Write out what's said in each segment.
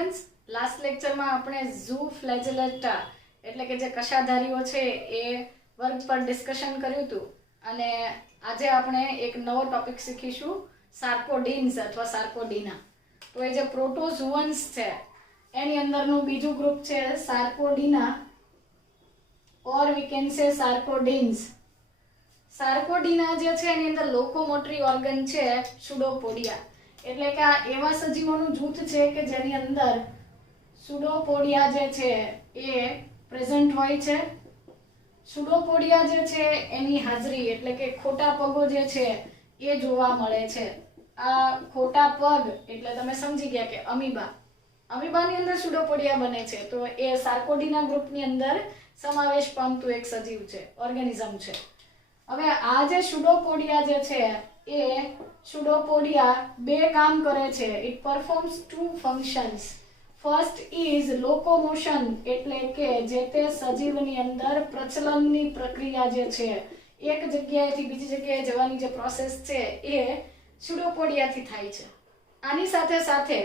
Students, last લેક્ચરમાં આપણે zoo ફ્લેજેલેટા એટલે કે જે કશાધારીઓ છે એ વર્ગ પર ડિસ્કશન કર્યું હતું અને આજે આપણે એક નવો ટોપિક શીખીશું સાર્કોડીન્સ અથવા સાર્કોડીના. તો એ જે પ્રોટોઝુઅન્સ છે એની અંદરનું બીજું ગ્રુપ છે સાર્કોડીના ઓર વી કેન સે સાર્કોડીન્સ. સાર્કોડીના જે છે એની અંદર લોકોમોટરી ઓર્ગન છે સુડોપોડિયા, એટલે કે આ એવા સજીવોનું જૂથ છે કે જેની અંદર સુડોપોડિયા જે છે એ પ્રેઝન્ટ હોય છે. સુડોપોડિયા જે છે એની હાજરી એટલે કે ખોટા પગો જે છે એ જોવા મળે છે. આ ખોટા પગ એટલે તમે સમજી ગયા કે અમીબાની અંદર સુડોપોડિયા બને છે, તો એ સાર્કોડીના ગ્રુપની અંદર સમાવેશ પામતું એક સજીવ છે, ઓર્ગેનિઝમ છે. હવે આ જે સુડોપોડિયા જે છે એ સુડોપોડિયા બે કામ કરે છે. It performs two functions. First is locomotion, એટલે કે જે તે સજીવની અંદર પ્રચલનની પ્રક્રિયા જે છે એક જગ્યાએથી બીજી જગ્યાએ જવાની જે પ્રોસેસ છે એ સુડોપોડિયાથી થાય છે. આની સાથે સાથે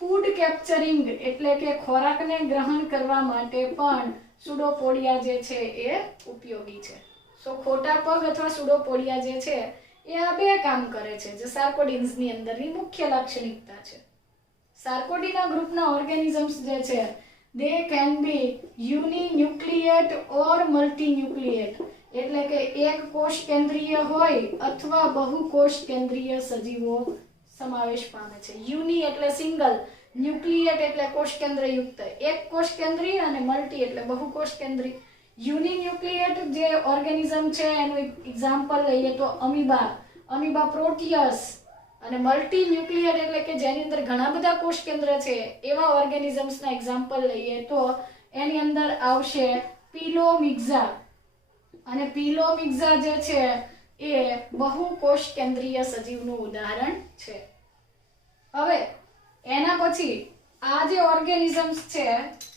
ફૂડ કેપ્ચરિંગ એટલે કે ખોરાકને ગ્રહણ કરવા માટે પણ સુડોપોડિયા જે છે એ ઉપયોગી છે. સો ખોટા પગ અથવા સુડોપોડિયા જે છે એ આ બે કામ કરે છે, જે સાર્કોડીન્સની અંદરની મુખ્ય લાક્ષણિકતા છે. સાર્કોડીના ગ્રુપના ઓર્ગેનિઝમ્સ જે છે દે કેન બી યુનિન્યુક્લિયેટ ઓર મલ્ટીન્યુક્લિયેટ, એટલે કે એક કોષ કેન્દ્રીય હોય અથવા બહુકોષ કેન્દ્રીય સજીવો સમાવેશ પામે છે. યુનિ એટલે સિંગલ, ન્યુક્લિયેટ એટલે કોષ કેન્દ્રયુક્ત, એક કોષ કેન્દ્રીય, અને મલ્ટી એટલે બહુકોષ કેન્દ્રી. યુનિન્યુક્લિયેટ જે ઓર્ગેનિઝમ છે એનું એક્ઝામ્પલ લઈએ તો અમીબા પ્રોટિયસ, અને મલ્ટી ન્યુક્લિયેટ એટલે કે જેની અંદર ઘણા બધા કોષ કેન્દ્ર છે એવા ઓર્ગેનિઝમ્સના એક્ઝામ્પલ લઈએ તો એની અંદર આવશે પીલોમિક્ઝા, અને પીલોમિક્ઝા જે છે એ બહુકોષ કેન્દ્રીય સજીવનું ઉદાહરણ છે. હવે એના પછી આ જે ઓર્ગેનિઝમ્સ છે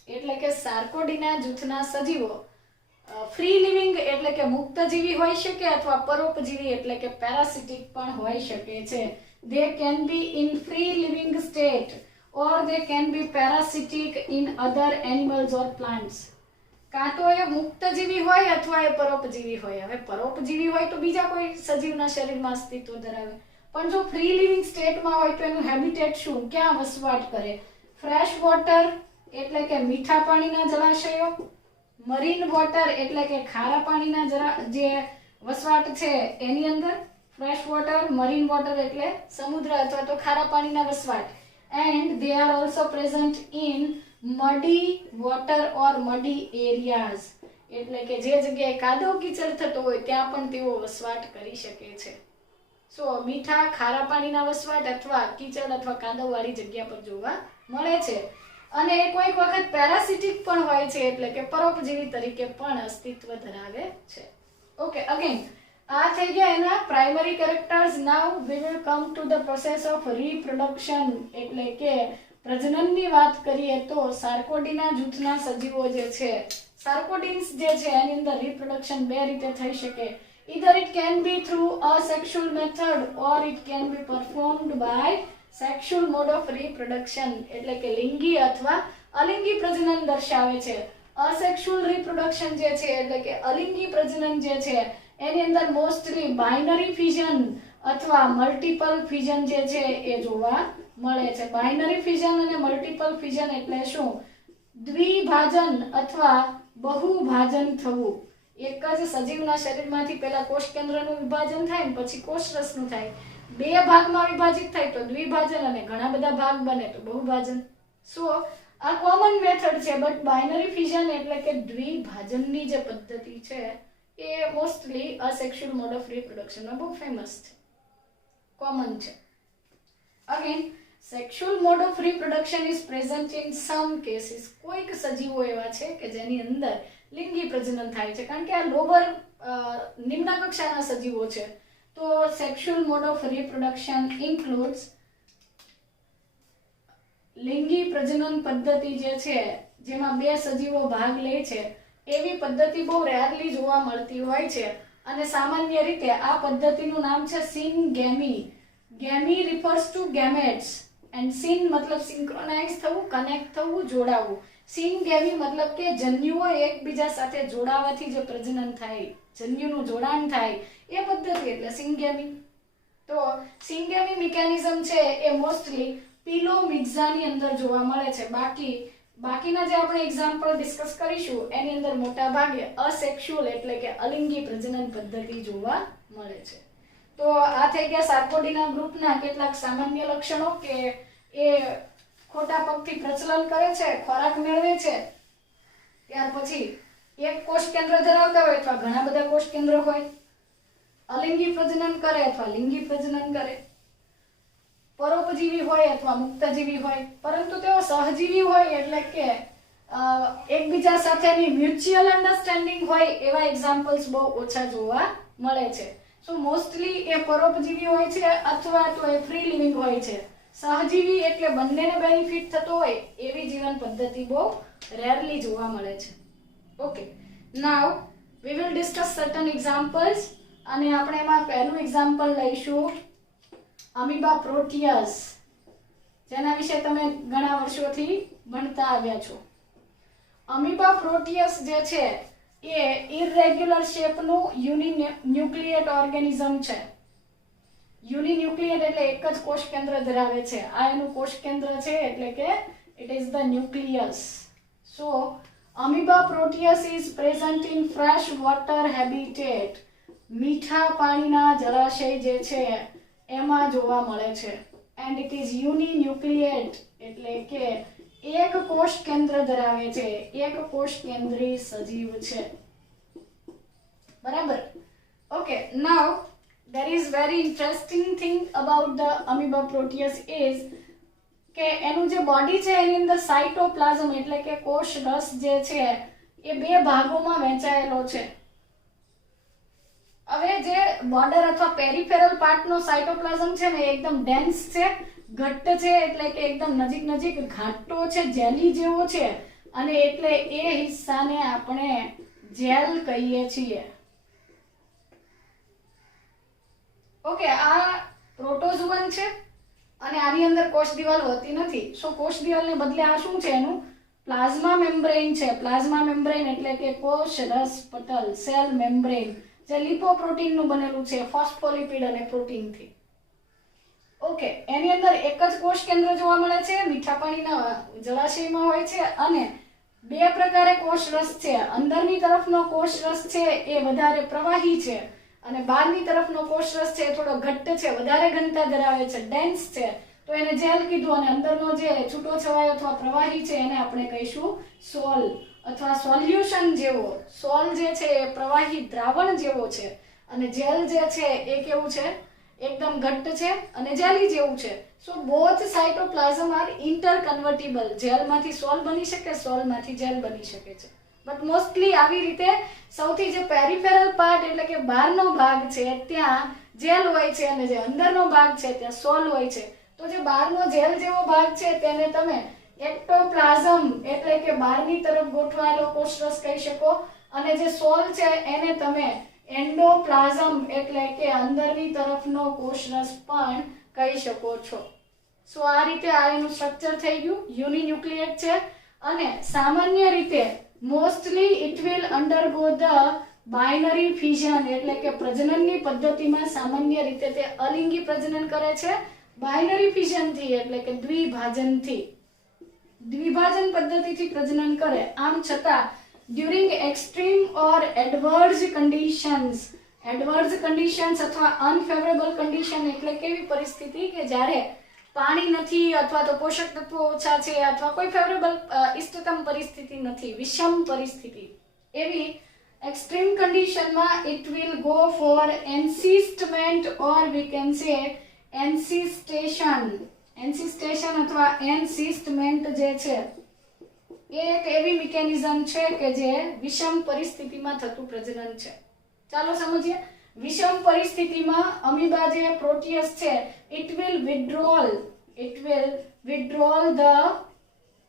એટલે કે સાર્કોડીના જૂથના સજીવો ફ્રી લિવિંગ એટલે કે મુક્તજીવી હોઈ શકે અથવા પરોપજીવી એટલે કે પેરાસિટિક પણ હોઈ શકે છે. They can be in free living state or they can be parasitic in other animals or plants. કાં તો એ મુક્તજીવી હોય અથવા એ પરોપજીવી હોય. હવે પરોપજીવી હોય તો બીજા કોઈ સજીવના શરીરમાં અસ્તિત્વ ધરાવે, પણ જો ફ્રી લિવિંગ સ્ટેટમાં હોય તો એનું હેબિટેટ શું, ક્યાં વસવાટ કરે? ફ્રેશ વોટર એટલે કે મીઠા પાણીના જળાશયો, મરીન વોટર એટલે કે ખારા પાણીના જે વસવાટ છે એની અંદર, ફ્રેશ વોટર, મરીન વોટર એટલે સમુદ્ર અથવા તો ખારા પાણીના વસવાટ. And they are also present in muddy water or muddy areas, એટલે કે જે જગ્યાએ કાદવ કીચડ થતો હોય ત્યાં પણ તેઓ વસવાટ કરી શકે છે. સો મીઠા ખારા પાણીના વસવાટ અથવા કીચડ અથવા કાદવવાળી જગ્યા પર જોવા મળે છે. અને કોઈક વખત પેરાસિટિક પણ હોય છે, એટલે કે પરોપજીવી તરીકે પણ અસ્તિત્વ ધરાવે છે. ઓકે, અગેન આ થઈ ગયા એના primary characters. Now we will come to the process of reproduction, એટલે કે પ્રજનનની વાત કરીએ તો સાર્કોડીના જૂથના સજીવો જે છે, સાર્કોડીન્સ જે છે એની અંદર રીપ્રોડક્શન બે રીતે થઈ શકે. Either it can be through a sexual method or it can be performed by sexual mode of reproduction, એટલે કે લિંગી અથવા અલિંગી પ્રજનન દર્શાવે છે. અસેક્સ્યુઅલ રિપ્રોડક્શન જે છે એટલે કે અલિંગી પ્રજનન જે છે એની અંદર મોસ્ટલી બાઇનરી ફિઝન અથવા મલ્ટિપલ ફિઝન જે છે એ જોવા મળે છે. બાઇનરી ફિઝન અને મલ્ટિપલ ફિઝન એટલે શું? દ્વિભાજન અથવા બહુભાજન થવું. એક જ સજીવના શરીરમાંથી પહેલા કોષ કેન્દ્રનું વિભાજન થાય ને પછી કોષરસનું થાય. બે ભાગમાં વિભાજિત થાય તો દ્વિભાજન, અને ઘણા બધા ભાગ બને તો બહુભાજન. સો આ કોમન મેથડ છે, બટ બાઇનરી ફિઝન એટલે કે દ્વિભાજનની જે પદ્ધતિ છે એ મોસ્ટલી અસેક્સ્યુઅલ મોડ ઓફ રિપ્રોડક્શનમાં બહુ ફેમસ છે, કોમન છે. Again sexual mode of reproduction is present in sum cases. કોઈક સજીવો એવા છે કે જેની અંદર લિંગી પ્રજનન થાય છે, કારણ કે આ લોવર નિમ્ન કક્ષાના સજીવો છે. તો sexual mode of reproduction includes લિંગી પ્રજનન પદ્ધતિ જે છે જેમાં બે સજીવો ભાગ લે છે એવી પદ્ધતિ બહુ રેરલી જોવા મળતી હોય છે, અને સામાન્ય રીતે આ પદ્ધતિનું નામ છે syngamy. Gamy refers to gametes and syn મતલબ સિંક્રોનાઇઝ થવું, કનેક્ટ થવું, જોડાવવું. સિનગેમી મતલબ કે જન્યુઓ એકબીજા સાથે જોડાવાથી જે પ્રજનન થાય, જન્યુનું જોડાણ થાય એ પદ્ધતિ એટલે સિંગેમી. તો સિંગેમી મિકેનિઝમ છે એ મોસ્ટલી પિલોમિક્ઝાની અંદર જોવા મળે છે. બાકીના જે આપણે એક્ઝામ્પલ ડિસ્કસ કરીશું એની અંદર મોટા ભાગે અસેક્સ્યુઅલ એટલે કે અલિંગી પ્રજનન પદ્ધતિ જોવા મળે છે. તો આ થઈ ગયા સાર્કોડીના ગ્રુપના કેટલાક સામાન્ય લક્ષણો કે એ ખોટા પગથી પ્રચલન કરે છે, ખોરાક મેળવે છે. ત્યાર પછી એક કોષ કેન્દ્ર ધરાવતા હોય અથવા ઘણા બધા કોષ કેન્દ્ર હોય, અલિંગી પ્રજનન કરે અથવા લિંગી પ્રજનન કરે, પરોપજીવી હોય અથવા મુક્તજીવી હોય, પરંતુ તેઓ સહજીવી હોય એટલે કે એકબીજા સાથેની મ્યુચ્યુઅલ અન્ડરસ્ટેન્ડિંગ હોય એવા એક્ઝામ્પલ્સ બહુ ઓછા જોવા મળે છે. સો મોસ્ટલી એ પરોપજીવી હોય છે અથવા તો એ ફ્રી લિવિંગ હોય છે. સહજીવી એટલે બંનેને બેનિફિટ થતો હોય એવી જીવન પદ્ધતિ બહુ રેરલી જોવા મળે છે. Okay, now we will discuss certain examples અને આપણે એમાં પહેલું એક્ઝામ્પલ લઈશું અમીબા પ્રોટિયસ, જેના વિશે તમે ઘણા વર્ષોથી ભણતા આવ્યા છો. અમીબા પ્રોટિયસ જે છે એ ઇરરેગ્યુલર શેપનું યુનિન્યુક્લિયેટ ઓર્ગેનિઝમ છે. યુનિન્યુક્લિયેટ એટલે એક જ કોષ કેન્દ્ર ધરાવે છે. આ એનું કોષ કેન્દ્ર છે એટલે કે it is the nucleus. So amoeba proteus is present in fresh water habitat. મીઠા પાણીના જળાશય જે છે એમાં જોવા મળે છે. એન્ડ ઇટ ઇઝ યુનિન્યુક્લિયેટ એટલે કે એક કોષ કેન્દ્ર ધરાવે છે, એક કોષ કેન્દ્રી સજીવ છે. બરાબર? Okay, now there is very interesting thing about the amoeba proteus is કે એનું જે બોડી છે એની અંદર સાઇટોપ્લાઝમ એટલે કે કોષ રસ જે છે એ બે ભાગોમાં વહેંચાયેલો છે. હવે જે બોર્ડર અથવા પેરિફેરલ પાર્ટનો સાઇટોપ્લાઝમ છે ને એકદમ ડેન્સ છે, ઘટ્ટ છે એટલે કે એકદમ નજીક ઘાટો છે, જેલી જેવો છે અને એટલે એ હિસ્સાને આપણે જેલ કહીએ છીએ. ઓકે, આ પ્રોટોઝોઅન છે અને આની અંદર કોષ દિવાલ હોતી નથી. સો કોષ દિવાલને બદલે આ શું છે? એનું પ્લાઝમા મેમ્બ્રેન છે. પ્લાઝમા મેમ્બ્રેન એટલે કે કોષ રસ પટલ, સેલ મેમ્બ્રેન, જે લિપોપ્રોટીનનું બનેલું છે, ફોસ્ફોલિપિડ અને પ્રોટીનથી. ઓકે, એની અંદર એક જ કોષ કેન્દ્ર જોવા મળે છે, મીઠા પાણીના જળાશયમાં હોય છે અને બે પ્રકારે કોષ રસ છે. અંદરની તરફનો કોષ રસ છે એ વધારે પ્રવાહી છે અને બહારની તરફનો કોષ રસ છે થોડો ઘટ્ટ છે, વધારે ઘનતા ધરાવે છે, ડેન્સ છે. તો એને જેલ કીધું અને અંદરનો જે છૂટો છવાયો અથવા પ્રવાહી છે એને આપણે કહીશું સોલ અથવા સોલ્યુશન જેવો. સોલ જે છે એ પ્રવાહી દ્રાવણ જેવો છે અને જેલ જે છે એ કેવું છે? એકદમ ઘટ્ટ છે અને જેલી જેવું છે. સો બોથ સાઇટોપ્લાઝમ આર ઇન્ટરકન્વર્ટિબલ. જેલમાંથી સોલ બની શકે, સોલમાંથી જેલ બની શકે છે. બટ મોસ્ટલી આવી રીતે સૌથી જે પેરિફેરલ પાર્ટ એટલે કે બહારનો ભાગ છે ત્યાં જેલ હોય છે અને જે અંદરનો ભાગ છે ત્યાં સોલ હોય છે. તો જે બહારનો જેલ જેવો ભાગ છે તેને તમે એક્ટોપ્લાઝમ એટલે કે બહારની તરફ ગોઠવાયેલો કોષરસ કહી શકો અને જે સોલ છે એને તમે એન્ડોપ્લાઝમ એટલે કે અંદરની તરફનો કોષરસ પણ કહી શકો છો. સો આ રીતે આ એનું સ્ટ્રક્ચર થઈ ગયું. યુનિન્યુક્લિયેટ છે અને સામાન્ય રીતે mostly it will undergo the binary fission એટલે કે પ્રજનનની પદ્ધતિમાં સામાન્ય રીતે તે અલિંગી પ્રજનન કરે છે. બાઇનરી ફિઝનથી એટલે કે દ્વિભાજનથી, દ્વિભાજન પદ્ધતિથી પ્રજનન કરે. આમ છતાં ડ્યુરિંગ એક્સ્ટ્રીમ ઓર એડવર્સ કન્ડિશન્સ અથવા અનફેવરેબલ કન્ડિશન એટલે કેવી પરિસ્થિતિ કે જ્યારે પાણી નથી અથવા તો પોષક તત્વો ઓછા છે અથવા કોઈ ફેવરેબલ ઇષ્ટતમ પરિસ્થિતિ નથી, વિષમ પરિસ્થિતિ, એવી એક્સ્ટ્રીમ કન્ડિશનમાં it will go for encystment or we can say encystation. એન્સિસ્ટેશન અથવા એન્સિસ્ટમેન્ટ જે છે એ એક એવી મિકેનિઝમ છે કે જે વિષમ પરિસ્થિતિમાં થતું પ્રજનન છે. ચાલો સમજીએ. વિષમ પરિસ્થિતિમાં અમીબા જે પ્રોટિયસ છે it will withdraw the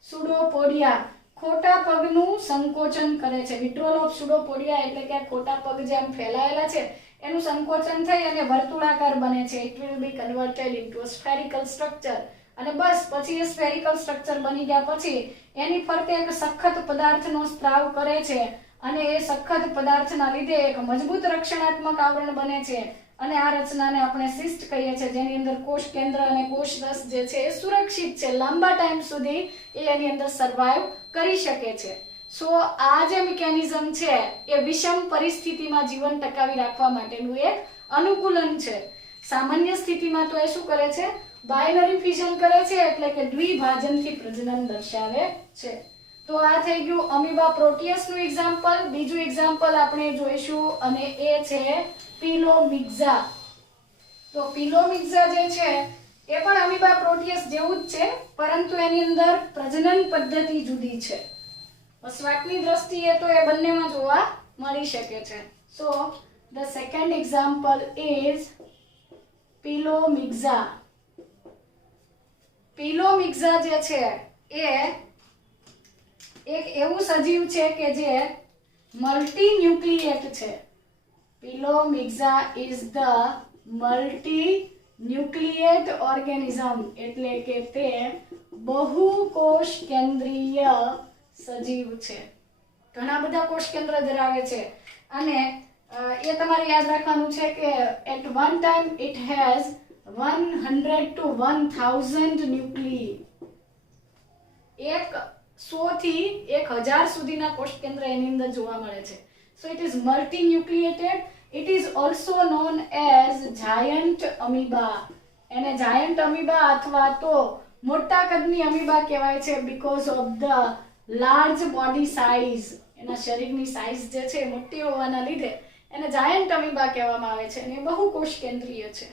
pseudopodia. ખોટા પગનું સંકોચન કરે છે. withdrawal of pseudopodia એટલે કે ખોટા પગ જેમ ફેલાયેલા છે એનું સંકોચન થઈ અને વર્તુળાકાર બને છે. it will be converted into a spherical structure અને બસ પછી એ સ્ફેરિકલ સ્ટ્રક્ચર બની ગયા પછી એની ફરતે એક સખત પદાર્થનો સ્ત્રાવ કરે છે અને એ સખત પદાર્થના લીધે એક મજબૂત રક્ષણાત્મક આવરણ બને છે અને આ રચનાને આપણે સિસ્ટ કહીએ છીએ, જેની અંદર કોષ કેન્દ્ર અને કોષ રસ જે છે એ સુરક્ષિત છે, લાંબા ટાઈમ સુધી એ એની અંદર સર્વાઈવ કરી શકે છે. સો આ જે મિકેનિઝમ છે એ વિષમ પરિસ્થિતિમાં જીવન ટકાવી રાખવા માટેનું એક અનુકૂલન છે. સામાન્ય સ્થિતિમાં તો એ શું કરે છે? બાયનરી ફિઝન કરે છે, એટલે કે દ્વિભાજનથી પ્રજનન દર્શાવે છે. તો આ થઈ ગયું અમીબા પ્રોટિયસનું એક્ઝામ્પલ. બીજું એક્ઝામ્પલ આપણે જોઈશું અને એ છે પિલોમિક્ઝા. તો પિલોમિક્ઝા જે છે એ પણ અમીબા પ્રોટિયસ જેવું જ છે, પરંતુ એની અંદર પ્રજનન પદ્ધતિ જુદી છે. વસવાટની દ્રષ્ટિએ તો એ બંનેમાં જોવા મળી શકે છે. સો the second example is પિલોમિક્ઝા. પિલોમિક્ઝા જે છે એ એક એવું સજીવ છે કે જે મલ્ટીન્યુક્લિએટ છે. પિલોમિક્ઝા is the મલ્ટીન્યુક્લિએટ ઓર્ગેનિઝમ, એટલે કે તે બહુકોષ કેન્દ્રીય સજીવ છે. ઘણા બધા કોષ કેન્દ્ર ધરાવે છે અને એ તમારે યાદ રાખવાનું છે કે at one time it has 100 to 1000 ન્યુક્લિયી. 100 થી 1000 સુધીના કોષ કેન્દ્ર એની અંદર જોવા મળે છે. So it is multinucleated. It is also known as giant amoeba. એને giant amoeba અથવા તો મોટા કદની અમીબા કહેવાય છે because of the large body size. એના શરીરની સાઇઝ જે છે મોટી હોવાના લીધે એને જાયન્ટ અમીબા કહેવામાં આવે છે અને બહુ કોષ કેન્દ્રીય છે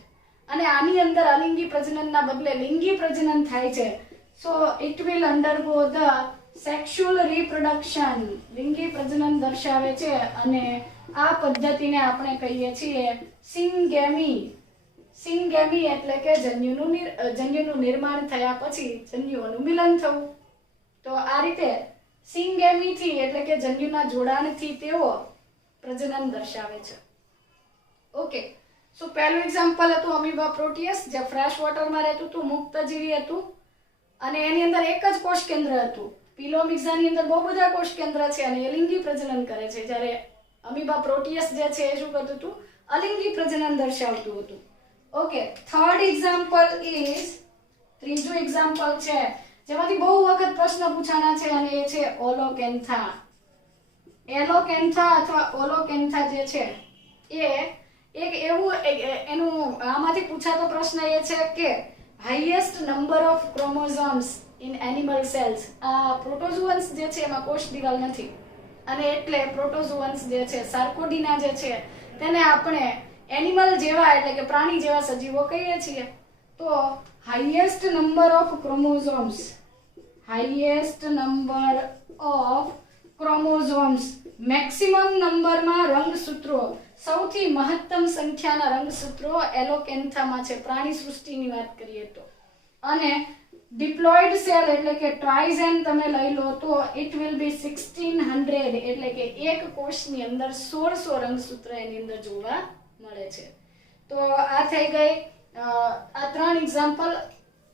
અને આની અંદર અલિંગી પ્રજનનના બદલે લિંગી પ્રજનન થાય છે. So it will undergo the sexual reproduction. લિંગી પ્રજનન દર્શાવે છે અને આ પદ્ધતિને આપણે કહીએ છીએ સિંગેમી. સિંગેમી એટલે કે જન્યુનું નિર્માણ થયા પછી જન્યુઓનું મિલન થવું. તો આ રીતે સિંગેમીથી એટલે કે જન્યુના જોડાણથી તેઓ પ્રજનન દર્શાવે છે. ઓકે, સો પહેલું એક્ઝામ્પલ હતું અમીબા પ્રોટિયસ, જે ફ્રેશ વોટરમાં રહેતું હતું, મુક્તજીવી હતું અને એની અંદર એક જ કોષ કેન્દ્ર હતું. પિલોમિક્ઝાની અંદર બહુ બધા કોષ કેન્દ્ર છે અને એ લિંગી પ્રજનન કરે છે, જ્યારે અમીબા પ્રોટિયસ જે છે એ શું કરતું હતું? અલિંગી પ્રજનન દર્શાવતું હતું. ઓકે, થર્ડ એક્ઝામ્પલ ઇઝ, ત્રીજું એક્ઝામ્પલ છે જેમાંથી બહુ વખત પ્રશ્ન પૂછાણા છે અને એ છે ઓલોકેન્થા. એલોકેન્થા અથવા ઓલોકેન્થા જે છે એ એક એવું એનું આમાંથી પૂછાતો પ્રશ્ન એ છે કે highest number of chromosomes in animal cells. આ પ્રોટોઝોઅન્સ જે છે એમાં કોષ દિવાલ નથી અને એટલે પ્રોટોઝોઅન્સ જે છે સાર્કોડીના જે છે તેને આપણે એનિમલ જેવા એટલે કે પ્રાણી જેવા સજીવો કહીએ છીએ. તો highest number of chromosomes, highest number of chromosomes, maximum નંબરમાં રંગસૂત્રો, સૌથી મહત્તમ સંખ્યાના રંગસૂત્રો એલોકેન્થામાં છે, પ્રાણી સૃષ્ટિની વાત કરીએ તો. અને ડિપ્લોઇડ સેલ એટલે કે ટ્રાઇઝેન તમે લઈ લો તો ઇટ વિલ બી 1600, એટલે કે એક કોષની અંદર 1600 રંગસૂત્ર એની અંદર જોવા મળે છે. તો આ થઈ ગઈ આ ત્રણ એક્ઝામ્પલ,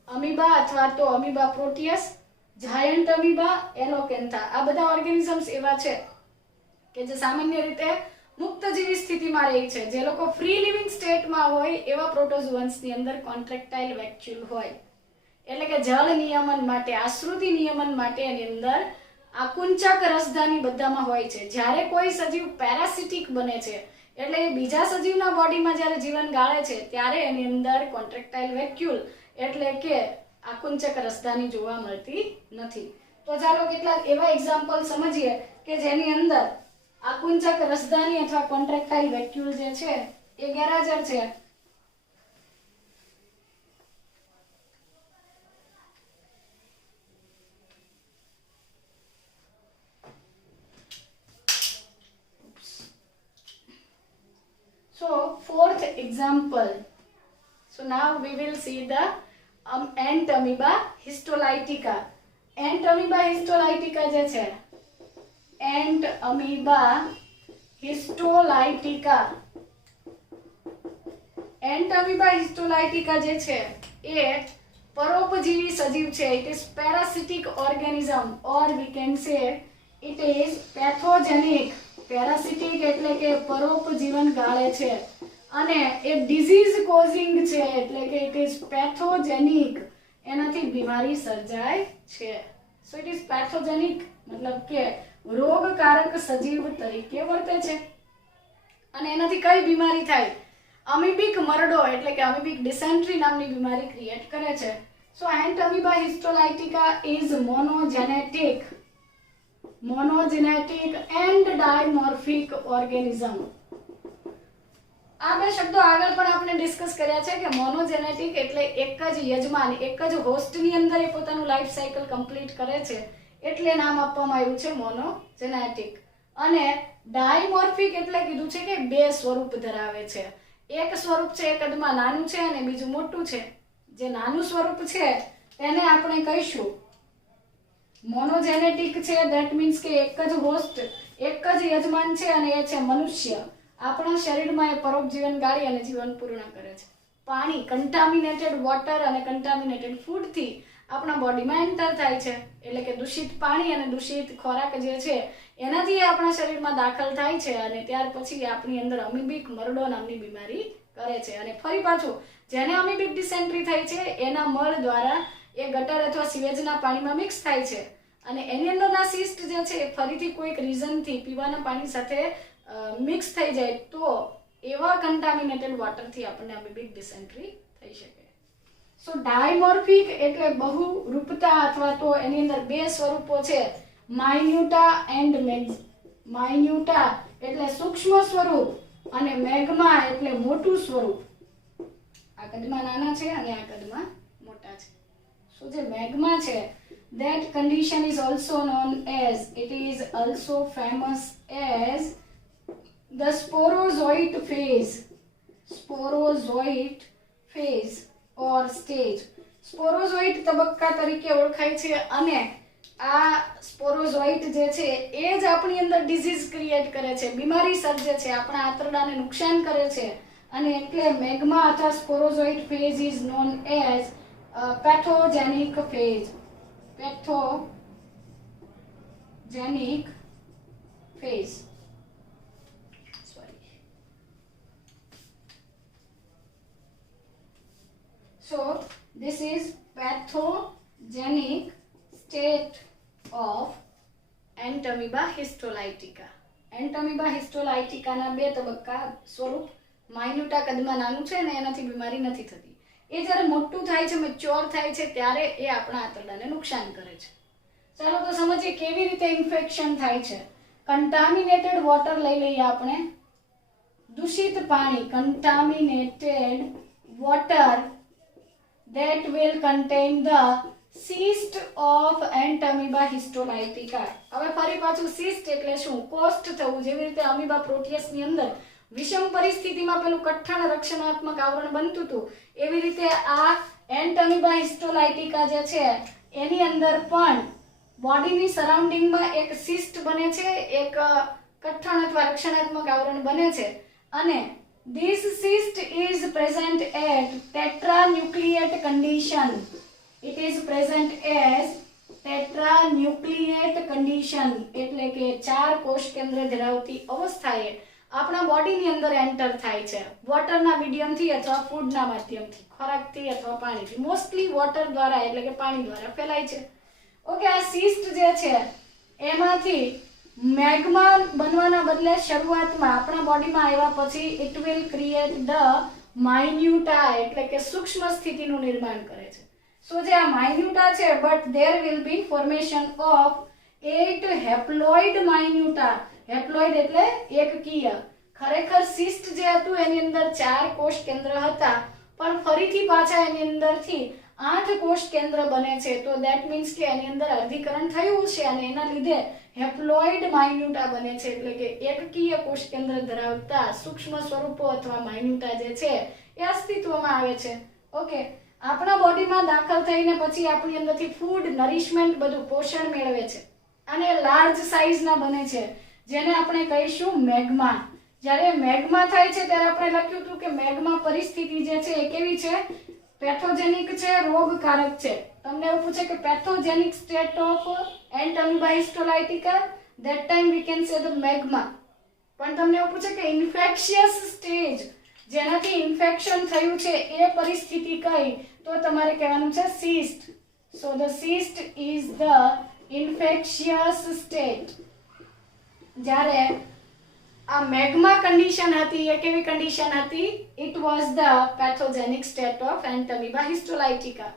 અમીબા અથવા તો અમીબા પ્રોટિયસ, જાયન્ટ અમીબા, એલોકેન્થા. આ બધા ઓર્ગેનિઝમ્સ એવા છે કે જે સામાન્ય રીતે મુક્તજીવી સ્થિતિમાં રહે છે. જે લોકો ફ્રી લિવિંગ સ્ટેટમાં હોય એવા પ્રોટોઝોઅન્સની અંદર કોન્ટ્રેક્ટાઇલ વેક્યુલ હોય, એટલે કે જળ નિયમન માટે, આશ્રુતિ નિયમન માટે એની અંદર આકુંચક રસધાની બધામાં હોય છે. જ્યારે કોઈ સજીવ પેરાસિટિક બને છે એટલે એ બીજા સજીવના બોડીમાં જ્યારે જીવન ગાળે છે ત્યારે એની અંદર કોન્ટ્રેક્ટાઇલ વેક્યુલ એટલે કે આકુંચક રસધાની જોવા મળતી નથી. તો ચાલો કેટલાક એવા એક્ઝામ્પલ સમજીએ કે જેની અંદર આકુંચક રસધાની અથવા કોન્ટ્રેક્ટાઇલ વેક્યુલ જે છે એ ગેરહાજર છે. So fourth example, so now we will see the ant amoeba histolytica. Ant amoeba histolytica જે છે, ant amoeba histolytica, ant amoeba histolytica જે છે એ પરોપજીવી સજીવ છે. It is parasitic organism or we can સે ઇટ ઇઝ પેથોજેનિક. પેરાસિટિક એટલે કે પરોપજીવન ગાળે છે અને એ ડિઝીઝ કોઝિંગ છે એટલે કે ઇટ ઇઝ પેથોજેનિક. એનાથી બીમારી સર્જાય છે. સો ઇટ ઇઝ પેથોજેનિક મતલબ કે રોગકારક સજીવ તરીકે વર્તે છે અને એનાથી કઈ બીમારી થાય? અમીબિક મરડો એટલે કે અમીબિક ડિસેન્ટ્રી નામની બીમારી ક્રિએટ કરે છે. સો એન્ટમીબા હિસ્ટોલાઇટિકા ઇઝ મોનોજેનેટિક એન્ડ ડાયમોર્ફિક ઓર્ગેનિઝમ. આ બે શબ્દો આગળ પણ આપણે ડિસ્કસ કર્યા છે કે મોનોજેનેટિક એટલે એક જ યજમાન, એક જ હોસ્ટની અંદર એ પોતાનું લાઈફ સાયકલ કમ્પ્લીટ કરે છે એટલે નામ આપવામાં આવ્યું છે મોનોજેનેટિક. અને ડાયમોર્ફિક એટલે કીધું છે કે બે સ્વરૂપ ધરાવે છે. એક સ્વરૂપ છે એ કદમાં નાનું છે અને બીજું મોટું છે. જે નાનું સ્વરૂપ છે તેને આપણે કહીશું મોનોજેનેટિક છે. ધેટ મીન્સ કે એક જ હોસ્ટ, એક જ યજમાન છે અને એ છે મનુષ્ય. આપણા શરીરમાં એ પરોપજીવન ગાળી અને જીવન પૂર્ણ કરે છે. પાણી, કન્ટામિનેટેડ વોટર અને કન્ટામિનેટેડ ફૂડથી આપણા બોડીમાં એન્ટર થાય છે એટલે કે દૂષિત પાણી અને દૂષિત ખોરાક જે છે એનાથી આપણા શરીરમાં દાખલ થાય છે અને ત્યાર પછી આપણી અંદર અમીબિક મરડો નામની બીમારી કરે છે. અને ફરી પાછું જેને અમીબિક ડિસેન્ટ્રી થાય છે એના મળ દ્વારા એ ગટર અથવા સિવેજના પાણીમાં મિક્સ થાય છે અને એની અંદરના સિસ્ટ જે છે એ ફરીથી કોઈક રીઝનથી પીવાના પાણી સાથે મિક્સ થઈ જાય તો એવા કન્ટામિનેટેડ વોટરથી આપણને અમીબિક ડિસેન્ટ્રી થઈ શકે. સો ડાયમોર્ફિક એટલે બહુરૂપતા અથવા તો એની અંદર બે સ્વરૂપો છે માઇન્યુટા એન્ડ માઇન્યુટા એટલે સૂક્ષ્મ સ્વરૂપ અને મેગ્મા એટલે મોટું સ્વરૂપ. આ કદમાં નાના છે અને આ કદમાં મોટા છે. સો જે મેગ્મા છે that condition is also known as, it is also famous as the sporozoite phase or stage. સ્પોરોઝોઇટ તબક્કા તરીકે ઓળખાય છે અને આ સ્પોરોઝોઇટ જે છે એ જ આપણી અંદર ડિઝીઝ ક્રિએટ કરે છે, બીમારી સર્જે છે, આપણા આંતરડાને નુકસાન કરે છે અને એટલે મેગ્મા અથવા sporozoite phase is known as pathogenic phase. Pathogenic phase. So this is pathogenic state of Entamoeba histolytica. Entamoeba histolytica ના બે તબક્કા સ્વરૂપ. માઇન્યુટા કદમાં નાનું છે અને એનાથી બીમારી નથી થતી. એ જ્યારે મોટું થાય છે, મેચ્યોર થાય છે ત્યારે એ આપણા આંતરડાને નુકસાન કરે છે. ચાલો તો સમજીએ કેવી રીતે ઇન્ફેક્શન થાય છે. કન્ટામિનેટેડ વોટર લઈ લઈએ આપણે. દૂષિત પાણી, contaminated water that will contain the cyst of Entamoeba histolytica. હવે ફરી પાછું cyst એટલે શું? કોસ્ટ થવું. જેવી રીતે અમીબા પ્રોટિયસની અંદર વિષમ પરિસ્થિતિમાં પેલું કઠણ રક્ષણાત્મક આવરણ બનતું હતું એવી રીતે આ Entamoeba histolytica જે છે એની અંદર પણ બોડીની સરાઉન્ડિંગમાં એક cyst બને છે, એક કઠણ અથવા રક્ષણાત્મક આવરણ બને છે અને this cyst is present at tetranucleate condition. It is present as tetranucleate condition એટલે કે 4 કોષ કેન્દ્ર ધરાવતી અવસ્થાએ આપણા બોડીની અંદર એન્ટર થાય છે વોટરના મીડિયમથી અથવા ફૂડના માધ્યમથી, ખોરાકથી અથવા પાણીથી. મોસ્ટલી વોટર દ્વારા એટલે કે પાણી દ્વારા ફેલાય છે. ઓકે, આ સિસ્ટ જે છે એમાંથી મેગ્મા બનવાના બદલે શરૂઆતમાં આપણા બોડીમાં આવ્યા પછી ઇટ વિલ ક્રિએટ ધ માઇન્યુટા એટલે કે સૂક્ષ્મ સ્થિતિનું નિર્માણ કરે છે. સો જે આ માઇન્યુટા છે but there will be formation of 8 haploid minuta. Haploid એટલે એકકીય. ખરેખર સિસ્ટ જે હતું એની અંદર 4 કોષ કેન્દ્ર હતા પણ ફરીથી પાછા એની અંદરથી 8 કોષ કેન્દ્ર બને છે. તો ધેટ મીન્સ કે એની અંદર અર્ધીકરણ થયું છે અને એના લીધે હેપ્લોઇડ માઇન્યુટા બને છે એટલે કે એકકીય કોષ કેન્દ્ર ધરાવતા સૂક્ષ્મ સ્વરૂપો અથવા માઇન્યુટા જે છે એ અસ્તિત્વમાં આવે છે. ઓકે, આપણા બોડીમાં દાખલ થઈને પછી આપણી અંદરથી ફૂડ, નરિશમેન્ટ બધું પોષણ મેળવે છે અને લાર્જ સાઇઝના બને છે જેને આપણે કહીશું મેગ્મા. જ્યારે મેગ્મા થાય છે ત્યારે આપણે લખ્યું હતું કે મેગ્મા પરિસ્થિતિ જે છે એ કેવી છે? પેથોજેનિક છે, રોગકારક છે. તમને એવું પૂછે કે pathogenic state of Entamoeba histolytica, that time we can say the magma. પણ તમને એવું પૂછે કે ઇન્ફેક્શિયસ સ્ટેજ, જેનાથી ઇન્ફેક્શન થયું છે એ પરિસ્થિતિ કઈ, તો તમારે કહેવાનું છે સિસ્ટ. સો the cyst is the infectious state. જ્યારે આ મેગ્મા કન્ડિશન હતી એ કેવી કન્ડિશન હતી? It was the pathogenic state of Entamoeba histolytica.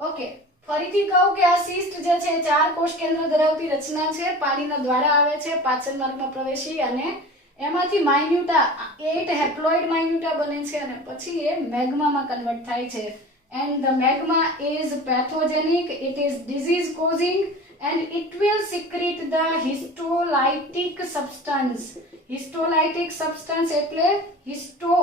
Okay, ફરીથી કહું કે આ સિસ્ટ જે છે 4 કોષ કેન્દ્ર ધરાવતી રચના છે, પાણીના દ્વારા આવે છે, પાચન માર્ગમાં પ્રવેશી અને એમાંથી માઇન્યુટા 8 હેપ્લોઇડ માઇન્યુટા બને છે અને પછી એ મેગ્મામાં કન્વર્ટ થાય છે. And the magma is pathogenic, it is disease causing and it will secrete the histolytic substance. Histolytic substance એટલે histo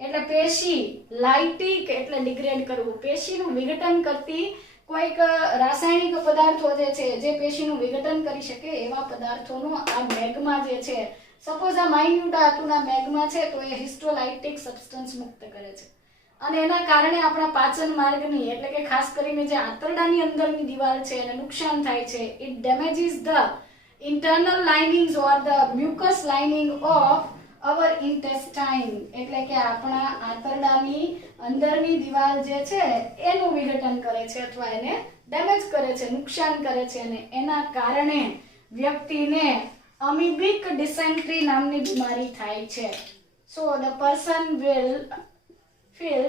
એટલે પેશી, લાઇટિક એટલે ડિગ્રેડ કરવું, પેશીનું વિઘટન કરતી કોઈક રાસાયણિક પદાર્થો જે છે જે પેશીનું વિઘટન કરી શકે એવા પદાર્થોનો આ મેગ્મા જે છે, સપોઝ આ માઇન્યુટા આટલુંના મેગ્મા છે તો એ હિસ્ટોલાઇટિક સબસ્ટન્સ મુક્ત કરે છે અને એના કારણે આપણા પાચન માર્ગની એટલે કે ખાસ કરીને જે આંતરડાની અંદરની દિવાલ છે એને નુકસાન થાય છે. It damages the internal linings or the mucus lining of our intestine, એટલે કે આપણા આંતરડાની અંદરની દિવાલ જે છે એનું વિઘટન કરે છે અથવા એને ડેમેજ કરે છે, નુકસાન કરે છે અને એના કારણે વ્યક્તિને અમીબિક ડિસેન્ટ્રી નામની બીમારી થાય છે. So the person will feel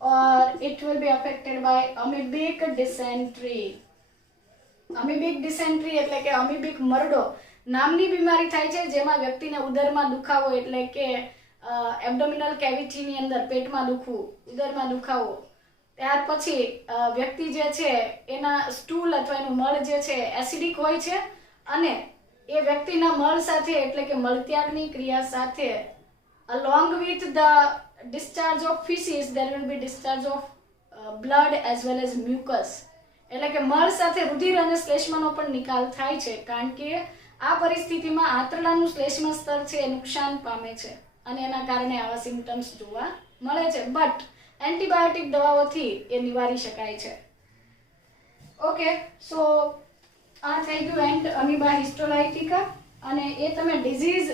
or it will be affected by amoebic dysentery. Amoebic dysentery એટલે કે અમીબિક મરડો નામની બીમારી થાય છે, જેમાં વ્યક્તિને ઉદરમાં દુખાવો એટલે કે એબ્ડોમિનલ કેવિટીની અંદર પેટમાં દુખવું, ઉદરમાં દુખાવો, ત્યાર પછી વ્યક્તિ જે છે એના સ્ટૂલ અથવા એનું મળ જે છે એસિડિક હોય છે અને એ વ્યક્તિના મળ સાથે એટલે કે મળત્યાગની ક્રિયા સાથે along with the discharge of feces there will be discharge of blood as well as mucus, એટલે કે મળ સાથે રુધિર અને શ્લેષ્મનો પણ નિકાલ થાય છે કારણ કે આ પરિસ્થિતિમાં આંતરડાનું શ્લેષ્મ સ્તર છે એ નુકસાન પામે છે અને એના કારણે આવા સિમ્પટમ્સ જોવા મળે છે. બટ એન્ટીબાયોટિક દવાઓથી એ નિવારી શકાય છે. ઓકે, સો આ થઈ ગયું અમીબા હિસ્ટોલાઇટિકા અને એ તમે disease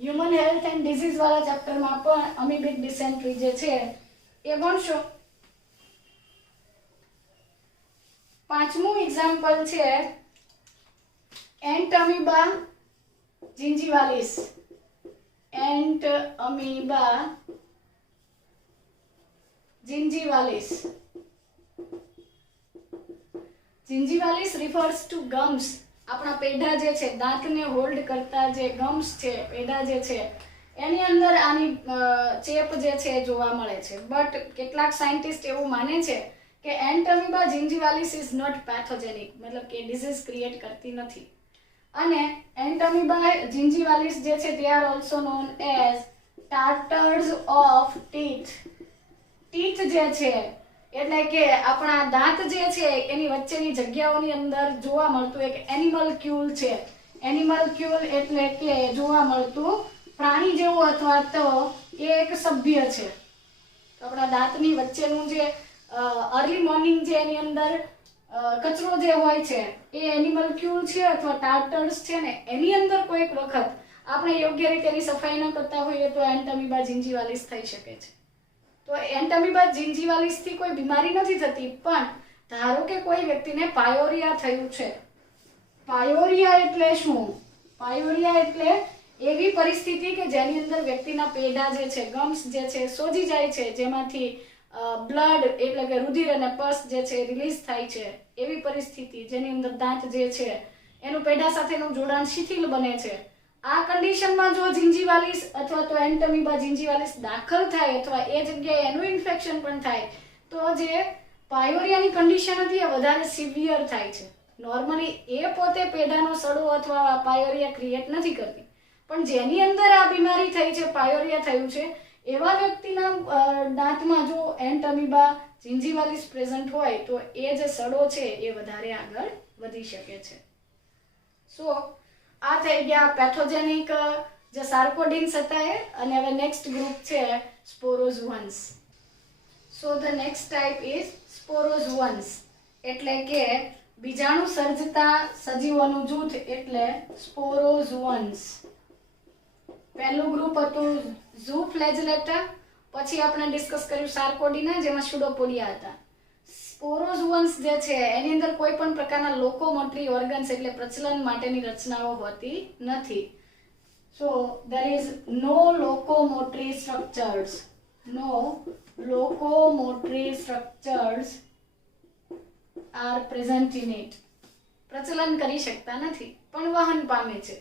human health and disease વાળા ચેપ્ટરમાં પણ અમીબિક ડિસેન્ટ્રી જે છે એ ભણશો. 5મું એક્ઝામ્પલ છે એન્ટમીબા જિન્જીવાલિસ. એન્ટમીબા જિન્જીવાલિસ. જિન્જીવાલિસ refers to gums. આપણા પેઢા જે છે, દાંતને હોલ્ડ કરતા જે ગમ્સ છે, પેઢા જે છે એની અંદર આની ચેપ જે છે જોવા મળે છે. બટ કેટલાક સાયન્ટિસ્ટ એવું માને છે કે એન્ટમીબા જિન્જીવાલિસ ઇઝ નોટ પેથોજેનિક, મતલબ કે ડિઝીઝ ક્રિએટ કરતી નથી. અને એન્ટમીબા જિન્જીવાલિસ જે છે they are also known as tartars of teeth. Teeth જે છે એટલે કે આપણા દાંત જે છે એની વચ્ચેની જગ્યાઓની અંદર જોવા મળતું એક એનિમલ ક્યુલ છે. એનિમલ ક્યુલ એટલે કે જોવા મળતું પ્રાણી જેવું અથવા તો એ એક સભ્ય છે. આપણા દાંતની વચ્ચેનું જે અર્લી મોર્નિંગ જે એની અંદર કચરો જે હોય છે એ એનિમલ ક્યુલ છે અથવા ટાર્ટર્સ છે ને એની અંદર કોઈક વખત આપણે યોગ્ય રીતે એની સફાઈ ન કરતા હોઈએ તો એન્ટમીબા જિન્જીવાલિસ થઈ શકે છે. તો એન્ટમીબા જિન્જીવાલિસ થી કોઈ બીમારી નથી થતી, પણ ધારો કે કોઈ વ્યક્તિને પાયોરિયા થયું છે. પાયોરિયા એટલે શું? પાયોરિયા એટલે એવી પરિસ્થિતિ કે જેની અંદર વ્યક્તિના પેઢા જે છે, ગમ્સ જે છે સોજી જાય છે, જેમાંથી બ્લડ એટલે કે રુધિર અને પસ જે છે રિલીઝ થાય છે. એવી પરિસ્થિતિ જેની અંદર દાંત જે છે એનું પેઢા સાથેનું જોડાણ શિથિલ બને છે. આ કન્ડિશનમાં જો જિન્જીવાલિસ અથવા તો એન્ટમીબા જિન્જીવાલિસ દાખલ થાય અથવા એ જગ્યાએ એનું ઇન્ફેક્શન પણ થાય તો જે પાયોરિયાની કન્ડિશન હતી એ વધારે સિવિયર થાય છે. નોર્મલી એ પોતે પેઢાનો સડો અથવા પાયોરિયા ક્રિએટ નથી કરતી, પણ જેની અંદર આ બીમારી થઈ છે, પાયોરિયા થયું છે, એવા વ્યક્તિના દાંતમાં જો એન્ટમીબા જિન્જીવાલિસ પ્રેઝન્ટ હોય તો એ જે સડો છે એ વધારે આગળ વધી શકે છે. સો આ થઈ ગયા પેથોજેનિક જે સાર્કોડિન્સ હતા એ, અને હવે નેક્સ્ટ ગ્રુપ છે સ્પોરોઝોઅન્સ. સો ધ નેક્સ્ટ ટાઈપ ઇઝ સ્પોરોઝોઅન્સ, એટલે કે બીજાણુ સર્જતા સજીવોનું જૂથ એટલે સ્પોરોઝોઅન્સ. પહેલું ગ્રુપ હતું ઝૂફ્લેજેલેટા, પછી આપણે ડિસ્કસ કર્યું સાર્કોડીના, જેમાં સ્યુડોપોડિયા હતા. સ્પોરોઝોઅન્સ જે છે એની અંદર કોઈ પણ પ્રકારના લોકોમોટરી ઓર્ગન્સ એટલે પ્રચલન માટેની રચનાઓ હોતી નથી. સો there is no locomotory structures. No locomotory structures are present in it. પ્રચલન કરી શકતા નથી પણ વહન પામે છે.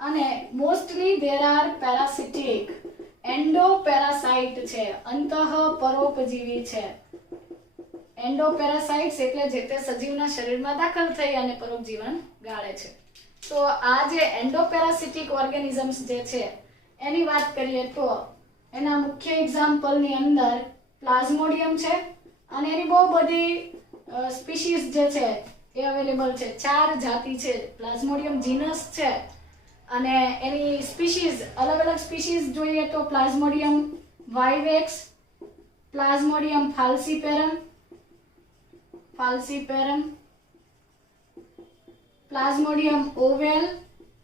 અને મોસ્ટલી there are parasitic, એન્ડોપેરાસાઇટ છે, અંતઃપરોપજીવી છે. એન્ડોપેરાસાઇટ્સ એટલે જે તે સજીવના શરીરમાં દાખલ થઈ અને પરોપજીવન ગાળે છે. તો આ જે એન્ડોપેરાસિટિક ઓર્ગેનિઝમ્સ જે છે એની વાત કરીએ તો એના મુખ્ય એક્ઝામ્પલની અંદર પ્લાઝ્મોડિયમ છે, અને એની બહુ બધી સ્પીસીઝ જે છે એ અવેલેબલ છે. 4 જાતિ છે. પ્લાઝ્મોડિયમ જીનસ છે, અને એની સ્પીસીઝ અલગ અલગ સ્પીસીઝ જોઈએ તો Plasmodium vivax, Plasmodium falciparum, Plasmodium ovale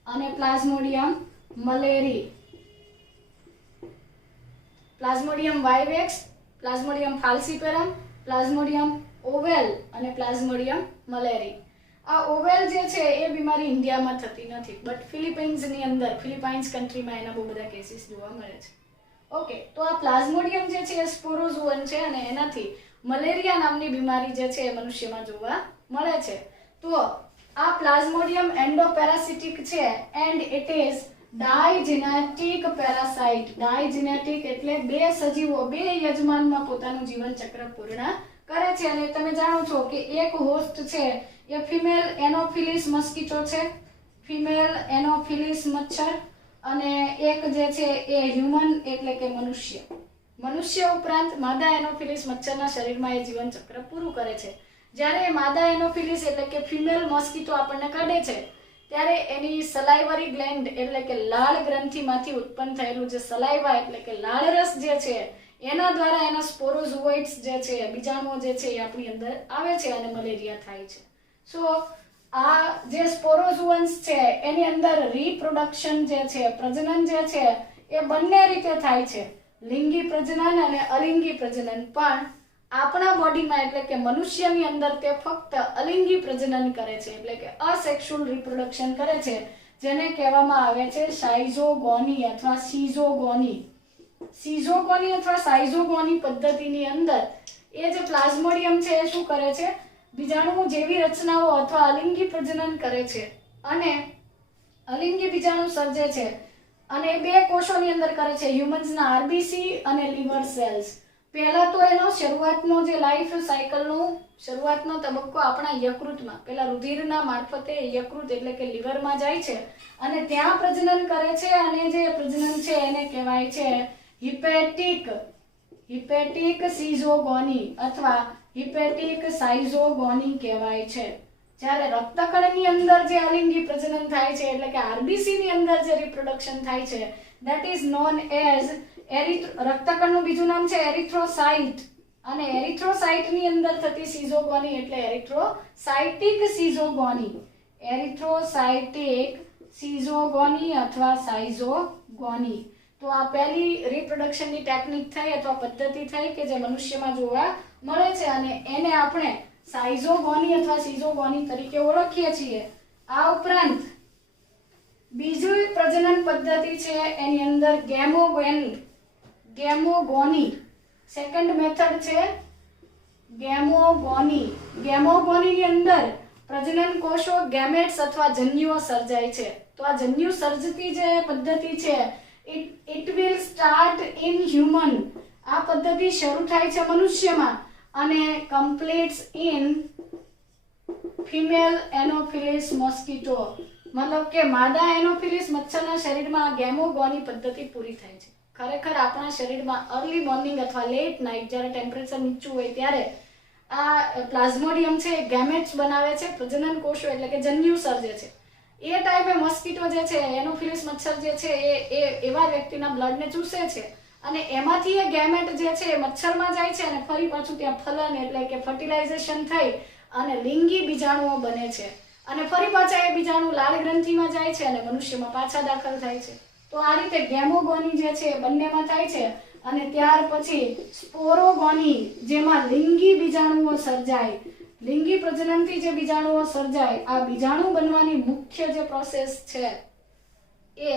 અને Plasmodium malariae. Plasmodium vivax, Plasmodium falciparum, Plasmodium ovale અને પ્લાઝ્મોડિયમ મલેરી. આ ઓવેલ જે છે એ બીમારી ઇન્ડિયામાં થતી નથી, બટ ફિલિપાઇન્સની અંદર, ફિલિપાઇન્સ કન્ટ્રીમાં એના બહુ બધા કેસીસ જોવા મળે છે. ઓકે, તો આ પ્લાઝ્મોડિયમ જે છે એ સ્પોરોઝોઅન છે, અને એનાથી મલેરિયા નામની બીમારી જે છે એ મનુષ્યમાં જોવા મળે છે. તો આ પ્લાઝ્મોડિયમ એન્ડોપેરાસિટિક છે, એન્ડ ઇટ ઇઝ ડાયજેનેટિક પેરાસાઇટ. ડાયજેનેટિક એટલે 2 સજીવો 2 યજમાનમાં પોતાનું જીવન ચક્ર પૂર્ણ કરે છે. અને તમે જાણો છો કે એક હોસ્ટ છે એ ફિમેલ એનોફિલિસ મસ્કીટો છે, ફિમેલ એનોફિલિસ મચ્છર, અને એક જે છે એ હ્યુમન એટલે કે મનુષ્ય ઉપરાંત માદા એનોફિલિસ મચ્છરના શરીરમાં એ જીવન ચક્ર પૂરું કરે છે. જ્યારે માદા એનોફિલિસ એટલે કે ફિમેલ મોસ્કીટો આપણને કાઢે છે ત્યારે એની સલાઇવરી ગ્લેન્ડ એટલે કે લાળ ગ્રંથિમાંથી ઉત્પન્ન થયેલું જે સલાઇવા એટલે કે લાળરસ જે છે એના દ્વારા એના સ્પોરોઝોઇટ્સ જે છે, બીજાણુઓ જે છે એ આપણી અંદર આવે છે અને મલેરિયા થાય છે. સો આ જે સ્પોરોઝોઅન્સ છે એની અંદર રીપ્રોડક્શન જે છે, પ્રજનન જે છે એ બંને રીતે થાય છે, લિંગી પ્રજનન અને અલિંગી પ્રજનન. પણ આપણા બોડીમાં એટલે કે મનુષ્યની અંદર તે ફક્ત અલિંગી પ્રજનન કરે છે, એટલે કે અસેક્સ્યુઅલ રિપ્રોડક્શન કરે છે, જેને કહેવામાં આવે છે સાઇઝોગોની અથવા સિઝોગોની. સિઝોગોની અથવા સાઇઝોગોની પદ્ધતિની અંદર એ જે પ્લાઝ્મોડિયમ છે એ શું કરે છે, બીજાણુ જેવી રચનાઓ અથવા અલિંગી પ્રજનન કરે છે અને અલિંગી બીજાણુ સર્જે છે, અને 2 કોષોની અંદર કરે છે, હ્યુમન્સના આરબીસી અને લિવર સેલ્સ. પહેલા તો એનો શરૂઆતનો જે લાઈફ સાયકલનો શરૂઆતનો તબક્કો આપણા યકૃતમાં, પહેલા રુધિરના મારફતે યકૃત એટલે કે લિવરમાં જાય છે અને ત્યાં પ્રજનન કરે છે, અને જે પ્રજનન છે એને કહેવાય છે હિપેટિક સિઝોગોની અથવા હિપેટિક સાઇઝોગોની કહેવાય છે. જ્યારે રક્તકણની અંદર જે અલિંગી પ્રજનન થાય છે એટલે કે આરબીસી ની અંદર જે રિપ્રોડક્શન થાય છે that is known as રક્તકણનું બીજું નામ છે એરિથ્રોસાઇટ, અને એરિથ્રોસાઇટ ની અંદર થતી સિઝોગોની એટલે એરિથ્રોસાઇટિક સિઝોગોની. એરિથ્રોસાઇટિક સિઝોગોની અથવા સાઇઝોગોની. તો આ પહેલી રિપ્રોડક્શનની ટેકનિક થઈ અથવા પદ્ધતિ થઈ કે જે મનુષ્યમાં જોવા મળે છે, અને એને આપણે સાઇઝોગોની અથવા સિઝોગોની તરીકે ઓળખીએ છીએ. આ ઉપરાંત બીજી પ્રજનન પદ્ધતિ છે એની અંદર ગેમોગોની. સેકન્ડ મેથડ છે ગેમોગોની. ગેમોગોની અંદર પ્રજનન કોષો ગેમેટ્સ અથવા જન્યુઓ સર્જાય છે. તો આ જન્યુ સર્જતી જે પદ્ધતિ છે it will start in human. આ પદ્ધતિ શરૂ થાય છે મનુષ્યમાં અને completes in female anopheles mosquito. મતલબ કે માદા એનોફિલિસ મચ્છરના શરીરમાં ગેમોગોની પદ્ધતિ પૂરી થાય છે. ખરેખર આપણા શરીરમાં અર્લી મોર્નિંગ અથવા લેટ નાઇટ જ્યારે ટેમ્પરેચર નીચું હોય ત્યારે આ પ્લાઝ્મોડિયમ છે એ ગેમેટ્સ બનાવે છે, પ્રજનન કોષો એટલે કે જન્યુ સર્જે છે. એ ટાઈમે મોસ્કીટો જે છે એનોફિલિસ મચ્છર જે છે એ એવા વ્યક્તિના બ્લડને ચૂસે છે અને એમાંથી એ ગેમેટ જે છે એ મચ્છરમાં જાય છે અને ફરી પાછું ત્યાં ફલન એટલે કે ફર્ટિલાઇઝેશન થઈ અને લિંગી બીજાણુઓ બને છે અને ફરી પાછા એ બીજાણુ લાળ ગ્રંથિમાં જાય છે અને મનુષ્યમાં પાછા દાખલ થાય છે. તો આ રીતે ગેમોગોની જે છે એ બંનેમાં થાય છે અને ત્યાર પછી સ્પોરોગોની જેમાં લિંગી બીજાણુઓ સર્જાય, લિંગી પ્રજનનથી જે બીજાણુઓ સર્જાય, આ બીજાણુ બનવાની મુખ્ય જે પ્રોસેસ છે એ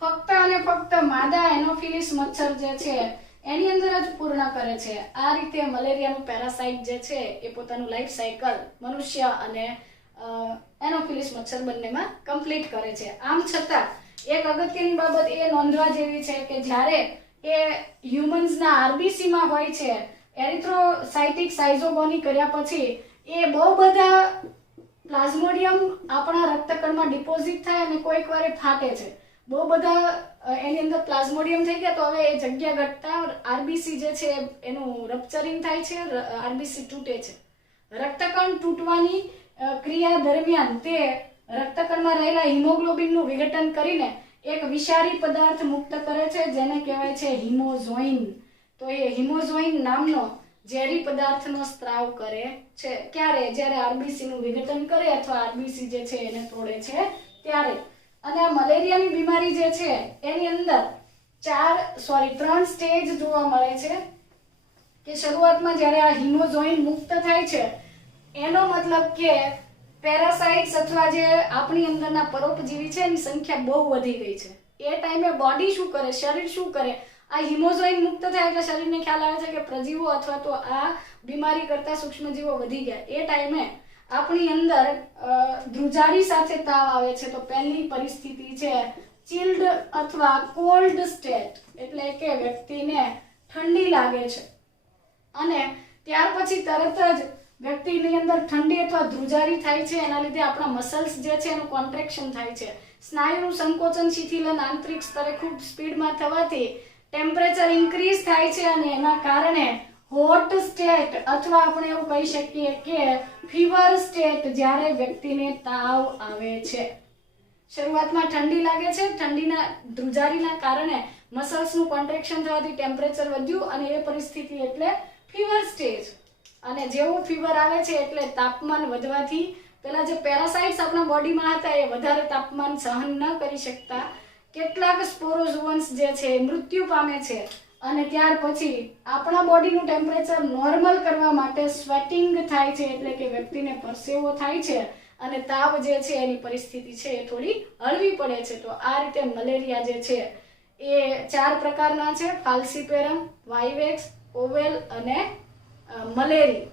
ફક્ત અને ફક્ત માદા એનોફિલિસ મચ્છર જે છે એની અંદર જ પૂર્ણ કરે છે. આ રીતે મલેરિયાનું પેરાસાઇટ જે છે એ પોતાનું લાઈફ સાયકલ મનુષ્ય અને એનોફિલિસ મચ્છર બંનેમાં કમ્પ્લીટ કરે છે. આમ છતાં એક અગત્યની બાબત એ નોંધવા જેવી છે કે જ્યારે એ હ્યુમન્સના આરબીસીમાં હોય છે, એરિથ્રોસાઇટિક સાઇઝોગોની કર્યા પછી એ બહુ બધા પ્લાઝ્મોડિયમ આપણા રક્તકણમાં ડિપોઝિટ થાય અને કોઈક વાર ફાટે છે. બહુ બધા એની અંદર પ્લાઝ્મોડિયમ થઈ ગયા તો હવે એ જગ્યા ઘટતા આરબીસી જે છે એનું રપ્ચરિંગ થાય છે, આરબીસી તૂટે છે. રક્તકણ તૂટવાની ક્રિયા દરમિયાન તે રક્તકણમાં રહેલા હિમોગ્લોબિનનું વિઘટન કરીને એક વિષારી પદાર્થ મુક્ત કરે છે જેને કહેવાય છે હિમોઝોઇન. તો એ હિમોઝોઇન નામનો ઝેરી પદાર્થનો સ્ત્રાવ કરે છે. ક્યારે? જ્યારે આરબીસી નું વિઘટન કરે અથવા આરબીસી જે છે એને તોડે છે ત્યારે. અને આ મલેરિયાની બીમારી જે છે એની અંદર 3 સ્ટેજ જોવા મળે છે કે શરૂઆતમાં જ્યારે આ હિમોઝોઇન મુક્ત થાય છે એનો મતલબ કે પેરાસાઇટ્સ અથવા જે આપણી અંદરના પરોપજીવી છે એની સંખ્યા બહુ વધી ગઈ છે. એ ટાઈમે બોડી શું કરે, શરીર શું કરે, આ હિમોઝોઇન મુક્ત થાય એટલે શરીરને ખ્યાલ આવે છે કે પ્રજીવો અથવા તો આ બીમારી કરતા સૂક્ષ્મજીવો વધી ગયા. એ ટાઈમે આપણી અંદર ધ્રુજારી સાથે તાવ આવે છે. તો પહેલી પરિસ્થિતિ છે ચિલ્ડ અથવા કોલ્ડ સ્ટેટ, એટલે કે વ્યક્તિને ઠંડી લાગે છે અને ત્યાર પછી તરત જ વ્યક્તિની અંદર ઠંડી અથવા ધ્રુજારી થાય છે. એના લીધે આપણા મસલ્સ જે છે એનું કોન્ટ્રેક્શન થાય છે. સ્નાયુનું સંકોચન શિથિલન આંતરિક સ્તરે ખૂબ સ્પીડમાં થવાથી ટેમ્પરેચર ઇન્ક્રીઝ થાય છે અને એના કારણે હોટ સ્ટેટ અથવા આપણે એવું કહી શકીએ કે ફીવર સ્ટેટ, જ્યારે વ્યક્તિને તાવ આવે છે. શરૂઆતમાં ઠંડી લાગે છે, ઠંડીના ધ્રુજારીના કારણે મસલ્સનું કોન્ટ્રેક્શન થવાથી ટેમ્પરેચર વધ્યું અને એ પરિસ્થિતિ એટલે ફીવર સ્ટેજ. અને જેવું ફીવર આવે છે એટલે તાપમાન વધવાથી પેલા જે પેરાસાઇટ્સ આપણા બોડીમાં હતા એ વધારે તાપમાન સહન ન કરી શકતા કેટલાક સ્પોરોઝુઅન્સ જે છે મૃત્યુ પામે છે અને ત્યાર પછી આપણા બોડીનું ટેમ્પરેચર નોર્મલ કરવા માટે સ્વેટિંગ થાય છે, એટલે કે વ્યક્તિને પરસેવો થાય છે અને તાવ જે છે એની પરિસ્થિતિ છે એ થોડી હળવી પડે છે. તો આ રીતે મલેરિયા જે છે એ 4 પ્રકારના છે: ફાલ્સીપેરમ, વાઇવેક્સ, ઓવેલ અને મલેરી.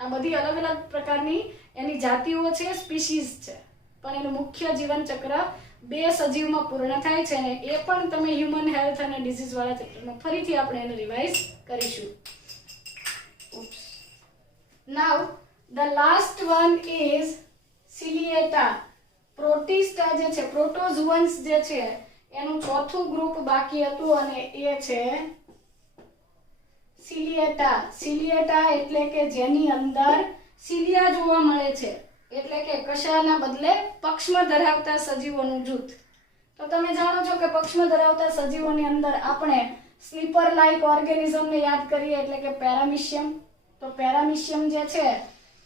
આ બધી અલગ અલગ પ્રકારની એની જાતિઓ છે, સ્પીસીઝ છે, પણ એનું મુખ્ય જીવન ચક્ર 2 સજીવમાં પૂર્ણ થાય છે અને એ પણ તમે હ્યુમન હેલ્થ અને ડિઝીઝ વાળા ચેપ્ટરમાં ફરીથી આપણે એને રિવાઇઝ કરીશું. Now the last one is Ciliata. Protista જે છે, પ્રોટોઝુઅન્સ જે છે એનું ચોથું ગ્રુપ બાકી હતું અને એ છે સિલિએટા. સિલિએટા એટલે કે જેની અંદર સિલિયા જોવા મળે છે, એટલે કે કશાના બદલે પક્ષમાં ધરાવતા સજીવોનું જૂથ. તો તમે જાણો છો કે પક્ષમાં ધરાવતા સજીવોની અંદર આપણે સ્લીપર લાઇક ઓર્ગેનિઝમને યાદ કરીએ, એટલે કે પેરામિશિયમ. તો પેરામિશિયમ જે છે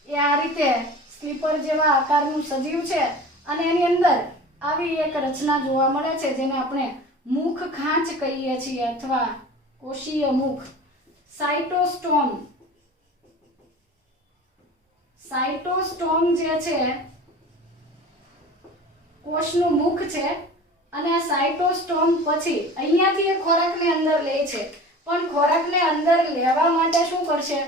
એ આ રીતે સ્લીપર જેવા આકારનું સજીવ છે અને એની અંદર આવી એક રચના જોવા મળે છે જેને આપણે મુખ ખાંચ કહીએ છીએ અથવા કોષીય મુખ. સાઇટોસ્ટોમ. સાઇટોસ્ટોમ જે છે કોષનું મુખ છે અને આ સાઇટોસ્ટોમ પછી અહીંયાથી એ ખોરાકને અંદર લે છે, પણ ખોરાકને અંદર લેવા માટે શું કરશે?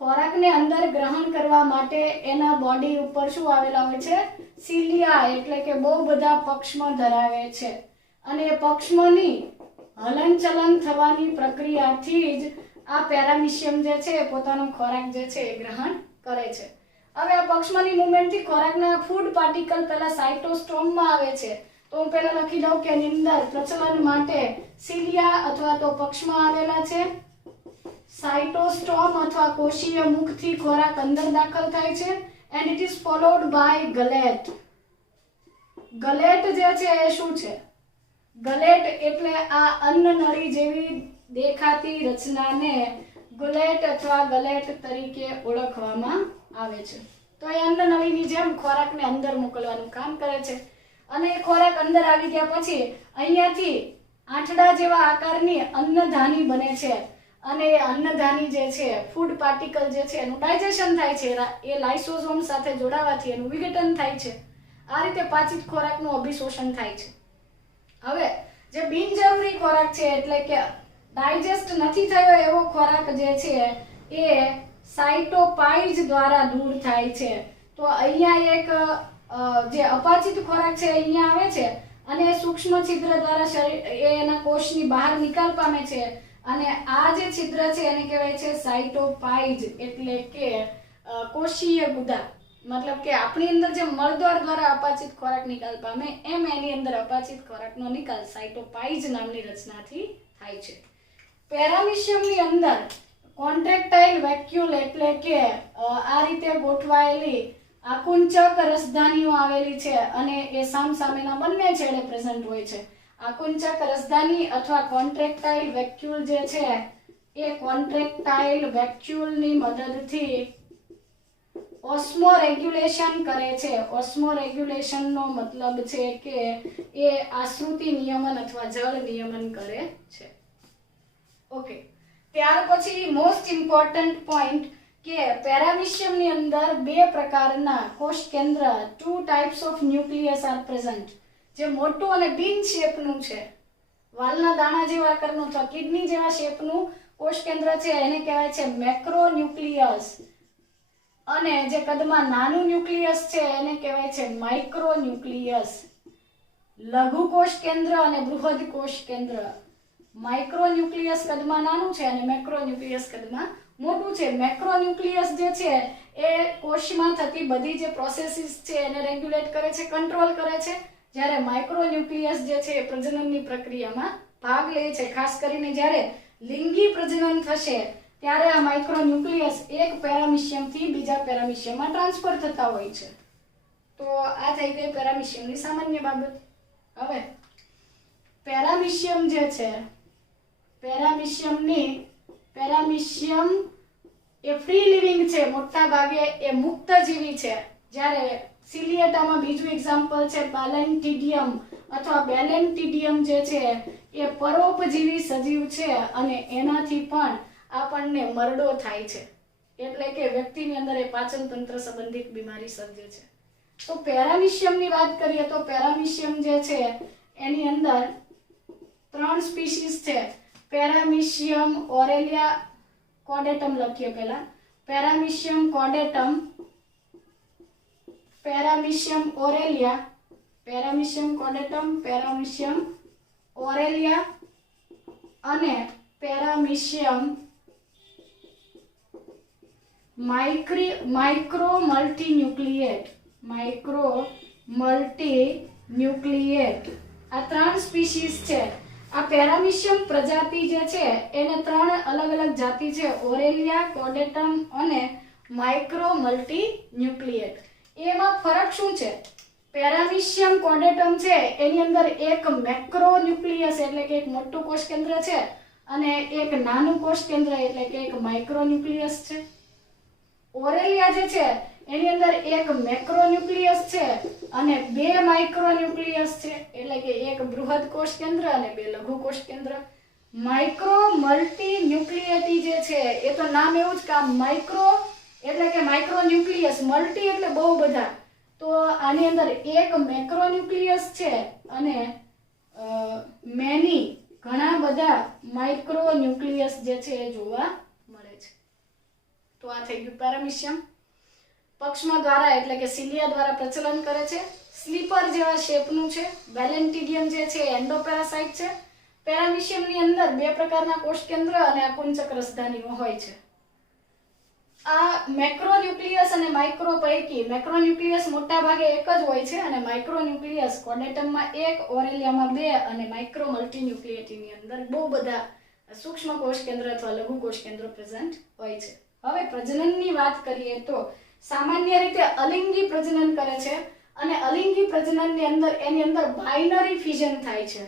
ખોરાકને અંદર ગ્રહણ કરવા માટે એના બોડી ઉપર શું આવેલા હોય છે? સિલિયા, એટલે કે બહુ બધા પક્ષમાં ધરાવે છે અને એ પક્ષમાંની હલનચલન થવાની પ્રક્રિયાથી જ આ પેરામિશિયમ જે છે પોતાનો ખોરાક જે છે એ ગ્રહણ કરે છે. હવે આ પક્ષમાંની મૂવમેન્ટથી ખોરાકના ફૂડ પાર્ટિકલ પહેલા સાઇટોસ્ટોમમાં આવે છે. તો હું પહેલા લખી દઉં કે એની અંદર પ્રચલન માટે સિલિયા અથવા તો પક્ષમાં આવેલા છે. સાઇટોસ્ટોમ અથવા કોષીય મુખથી ખોરાક અંદર દાખલ થાય છે and it is followed by gullet. ગલેટ જે છે એ શું છે? ગલેટ એટલે આ અન્નનળી જેવી દેખાતી રચનાને ગુલેટ અથવા ગલેટ તરીકે ઓળખવામાં આવે છે. તો એ અન્નનળીની જેમ ખોરાકને અંદર મોકલવાનું કામ કરે છે અને એ ખોરાક અંદર આવી ગયા પછી અહીંયાથી આંઠડા જેવા આકારની અન્નધાની બને છે અને એ અન્નધાની જે છે ફૂડ પાર્ટિકલ જે છે એનું ડાયજેશન થાય છે, એ લાઇસોસોમ સાથે જોડાવાથી એનું વિઘટન થાય છે. આ રીતે પાચિત ખોરાકનું અભિશોષણ થાય છે. હવે જે બિનજરૂરી ખોરાક છે એટલે કે ડાયજેસ્ટ નથી થયો એવો ખોરાક જે છે એ સાયટોપાઇઝ દ્વારા દૂર થાય છે. તો અહીંયા એક જે અપાચિત ખોરાક છે અહીંયા આવે છે અને સૂક્ષ્મ છિદ્ર દ્વારા એના કોષની બહાર નિકાલ પામે છે અને આ જે છિદ્ર છે એને કહેવાય છે સાયટોપાઇઝ એટલે કે કોષીય ગુદા. મતલબ કે આપણી અંદર જે મળદ્વાર દ્વારા અપાચિત ખોરાક નિકાલ પામે એમ એની અંદર અપાચિત ખોરાકનો નિકાલ સાયટોપાઇઝ નામની રચનાથી થાય છે. પેરામિશિયમની અંદર કોન્ટ્રેક્ટાઇલ વેક્યુલ એટલે કે આ રીતે ગોઠવાયેલી આકુંચક રસધાનીઓ આવેલી છે અને એ સામસામેના બંને છેડે પ્રેઝન્ટ હોય છે. આકુંચક રસધાની અથવા કોન્ટ્રેક્ટાઇલ વેક્યુલ જે છે એ કોન્ટ્રેક્ટાઇલ વેક્યુલની મદદથી ઓસ્મોરેગ્યુલેશન કરે છે. ઓસ્મોરેગ્યુલેશનનો મતલબ છે કે એ આશ્રુતિ નિયમન અથવા જળ નિયમન કરે છે. ઓકે, ત્યાર પછી મોસ્ટ ઇમ્પોર્ટન્ટ પોઈન્ટ કે પેરામિશિયમની અંદર બે પ્રકારના કોષ કેન્દ્ર, 2 types of nucleus are present. જે મોટું અને બિન શેપનું છે, વાલના દાણા જેવા આકારનું અથવા કિડની જેવા શેપનું કોષ કેન્દ્ર છે એને કહેવાય છે મેક્રોન્યુક્લિયસ અને જે કદમાં નાનું ન્યુક્લિયસ છે એને કહેવાય છે માઇક્રોન્યુક્લિયસ. લઘુ કોષ કેન્દ્ર અને બૃહદ કોષ કેન્દ્ર. માઇક્રોન્યુક્લિયસ કદમાં નાનું છે અને મેક્રોન્યુક્લિયસ કદમાં મોટું છે. મેક્રોન્યુક્લિયસ જે છે એ કોષમાં થતી બધી જે પ્રોસેસીસ છે એને રેગ્યુલેટ કરે છે, કંટ્રોલ કરે છે, જ્યારે માઇક્રોન્યુક્લિયસ જે છે એ પ્રજનનની પ્રક્રિયામાં ભાગ લે છે. ખાસ કરીને જ્યારે લિંગી પ્રજનન થશે ત્યારે આ માઇક્રોન્યુક્લિયસ એક પેરામિશિયમથી બીજા પેરામિશિયમમાં ટ્રાન્સફર થતા હોય છે. તો આ થઈ ગઈ પેરામિશિયમની સામાન્ય બાબત. હવે પેરામિશિયમ જે છે, પેરામિશિયમ એ ફ્રી લિવિંગ છે, મોટા ભાગે એ મુક્તજીવી છે. જ્યારે સિલિએટામાં બીજું એક્ઝામ્પલ છે બેલેન્ટિડિયમ અથવા બેલેન્ટિડિયમ જે છે એ પરોપજીવી સજીવ છે અને એનાથી પણ આપણને મરડો થાય છે, એટલે કે વ્યક્તિની અંદર એ પાચન તંત્ર સંબંધિત બીમારી સર્જે છે. તો પેરામિશિયમની વાત કરીએ તો પેરામિશિયમ જે છે એની અંદર 3 સ્પીસીસ છે. પેરામિશિયમ ઓરેલિયા કોડેટમ લખીએ પહેલા. પેરામિશિયમ કોડેટમ, પેરામિશિયમ ઓરેલિયા, પેરામિશિયમ કોડેટમ, પેરામિશિયમ ઓરેલિયા અને પેરામિશિયમ માઇક્રો મલ્ટીન્યુક્લિયેટ. આ 3 સ્પીસીસ છે. આ પેરામિશિયમ પ્રજાતિ જે છે એને 3 અલગ અલગ જાતિ છે, ઓરેલિયા, કોડેટમ અને માઇક્રો મલ્ટીન્યુક્લિયેટ. એમાં ફરક શું છે? પેરામિશિયમ કોડેટમ છે એની અંદર એક મેક્રોન્યુક્લિયસ એટલે કે એક મોટું કોષ કેન્દ્ર છે અને એક નાનું કોષ કેન્દ્ર એટલે કે એક માઇક્રોન્યુક્લિયસ છે. ઓરેલિયા જે છે એની અંદર એક મેક્રોન્યુક્લિયસ છે અને 2 માઇક્રોન્યુક્લિયસ છે એટલે કે એક બૃહદ કોષ કેન્દ્ર અને 2 લઘુ કોષ કેન્દ્ર. માઇક્રો મલ્ટીન્યુક્લિયેટી જે છે એ તો નામ એવું જ કે માઇક્રો એટલે કે માઇક્રોન્યુક્લિયસ, મલ્ટી એટલે બહુ બધા. તો આની અંદર એક મેક્રોન્યુક્લિયસ છે અને મેની ઘણા બધા માઇક્રોન્યુક્લિયસ જે છે એ જોવા મળે છે. તો આ થઈ ગયું પેરામિશિયમ. પક્ષમાં દ્વારા એટલે કે સિલિયા દ્વારા પ્રચલન કરે છે. સ્લીપર જેવા શેપનું છે. બેલેન્ટિડિયમ જે છે એન્ડોપેરાસાઇટ છે. પેરામિશિયમની અંદર 2 પ્રકારના કોષ કેન્દ્ર અને આકુંચક રસધાનીઓ હોય છે. આ મેક્રોન્યુક્લિયસ અને માઇક્રો પૈકી મેક્રોન્યુક્લિયસ મોટા ભાગે એક જ હોય છે અને માઇક્રોન્યુક્લિયસ કોડેટમમાં 1, ઓરેલિયામાં 2 અને માઇક્રો મલ્ટીન્યુક્લિયેટીની અંદર બહુ બધા સૂક્ષ્મ કોષ કેન્દ્ર અથવા લઘુ કોષ કેન્દ્ર પ્રેઝન્ટ હોય છે. હવે પ્રજનનની વાત કરીએ તો સામાન્ય રીતે અલિંગી પ્રજનન કરે છે અને અલિંગી પ્રજનનની અંદર એની અંદર બાઇનરી ફિઝન થાય છે,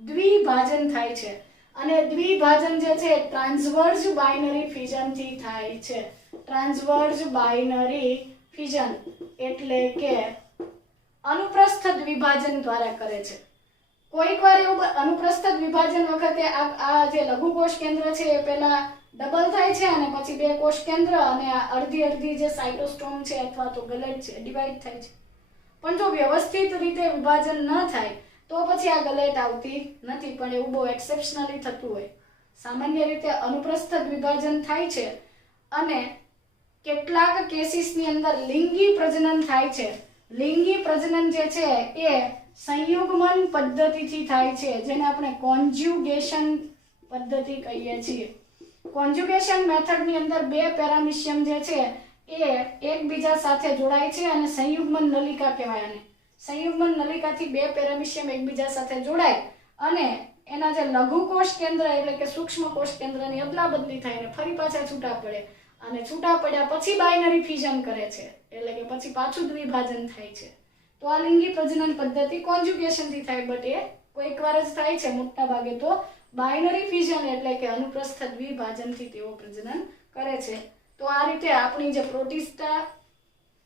દ્વિભાજન થાય છે અને દ્વિભાજન જે છે ટ્રાન્સવર્સ બાઇનરી ફિઝનથી થાય છે. ટ્રાન્સવર્સ બાઇનરી ફિઝન એટલે કે અનુપ્રસ્થ દ્વિભાજન દ્વારા કરે છે. કોઈક વાર એવું અનુપ્રસ્થ દ્વિભાજન વખતે આ જે લઘુકોષ કેન્દ્ર છે એ પહેલા ડબલ થાય છે અને પછી બે કોષ કેન્દ્ર અને આ અડધી જે સાઇટોસ્ટોમ છે અથવા તો ગલેટ છે ડિવાઈડ થાય છે. પણ જો વ્યવસ્થિત રીતે વિભાજન ન થાય તો પછી આ ગલેટ આવતી નથી. પણ એવું બહુ એક્સેપ્શનલી થતું હોય. સામાન્ય રીતે અનુપ્રસ્થ દ્વિભાજન થાય છે અને કેટલાક કેસીસની અંદર લિંગી પ્રજનન થાય છે. લિંગી પ્રજનન જે છે એ સંયુગ્મન પદ્ધતિથી થાય છે, જેને આપણે કોન્જ્યુગેશન પદ્ધતિ કહીએ છીએ. કોન્જ્યુગેશન મેથડની અંદર બે પેરામિશિયમ જે છે એ એકબીજા સાથે જોડાય છે અને સંયુગ્મન નલિકા કહેવાય. આને સંયુગ્મન નલિકાથી બે પેરામિશિયમ એકબીજા સાથે જોડાય અને એના જે લઘુકોષ કેન્દ્ર એટલે કે સૂક્ષ્મ કોષ કેન્દ્રની અદલા બદલી થાય ને ફરી પાછા છૂટા પડે અને છૂટા પડ્યા પછી બાઇનરી ફ્યુઝન કરે છે એટલે કે પછી પાછું દ્વિભાજન થાય છે. તો આ લિંગી પ્રજનન પદ્ધતિ કોન્જ્યુગેશનથી થાય, બટ એ કોઈક વાર જ થાય છે. મોટા ભાગે તો બાઇનરી ફ્યુઝન એટલે કે અનુપ્રસ્થ દ્વિભાજનથી તેઓ પ્રજનન કરે છે. તો આ રીતે આપણી જે પ્રોટિસ્ટા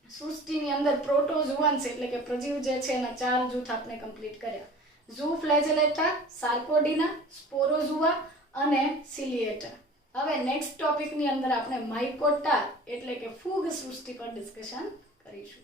સૃષ્ટિની અંદર પ્રોટોઝુઅન્સ એટલે કે પ્રજીવ જે છે એના 4 જૂથ આપણે કમ્પ્લીટ કર્યા. ઝૂ ફ્લેજેલેટા, સાર્કોડીના, સ્પોરોઝુઆ અને સિલિએટા. હવે નેક્સ્ટ ટોપિકની અંદર આપણે માઇકોટા એટલે કે ફૂગ સૃષ્ટિ પર ડિસ્કશન કરીશું.